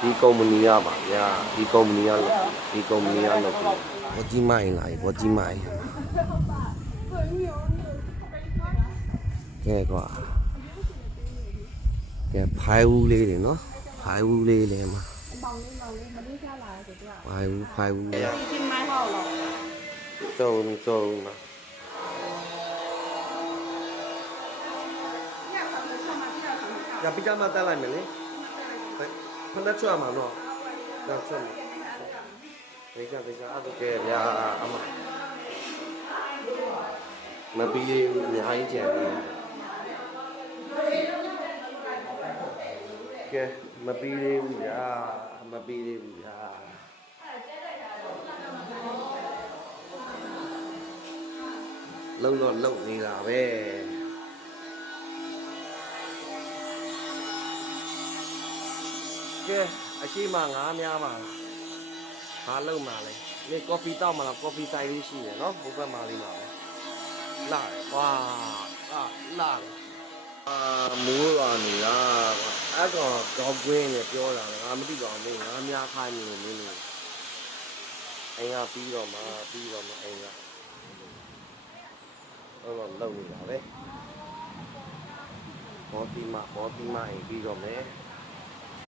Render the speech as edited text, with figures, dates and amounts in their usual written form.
ဒီကုမ္ပဏီရပါဗျာဒီကုမ္ပဏီရလို့ဘောကြီးမိုင်းလာဘောကြီးမိုင်းကဲကွာကဲဖိုင်ဦးလေးတွေနော်ဖိုင်ဦးလေးလည်းမှာဖိုင်ဦးလေးစုံမှာရပိကြမှာတက်လိုက်မယ်လေဖန်သက်ချွတ်မှာနော်ဒါချွတ်မှာဒေချာအဲ့ဒါကဲဗျာအမပြီးသေးဘူးအများကြီးကြံနေကဲမပြီးသေးဘူးဗျာလုံတော့လုံနေတာပဲကဲအရှိမငါးများပါဘာလုံးမှာလဲဒီကော်ဖီတောက်မှာလားကော်ဖီဆိုင်လေးရှိတယ်နော်ဘုဘက်မှာလေးမှာပဲလာဝါလာမိုးလာနေတာအဲ့တော့ကောက်ကွင်းနဲ့ပြောတာငါမသိပါဘူးငါများခိုင်းနေလို့မင်းတို့အိမ်ကပြီးတော့မှအိမ်ကအဲ့တော့လုံနေတာပဲဘောတီမအိမ်ပြီးတော့မယ်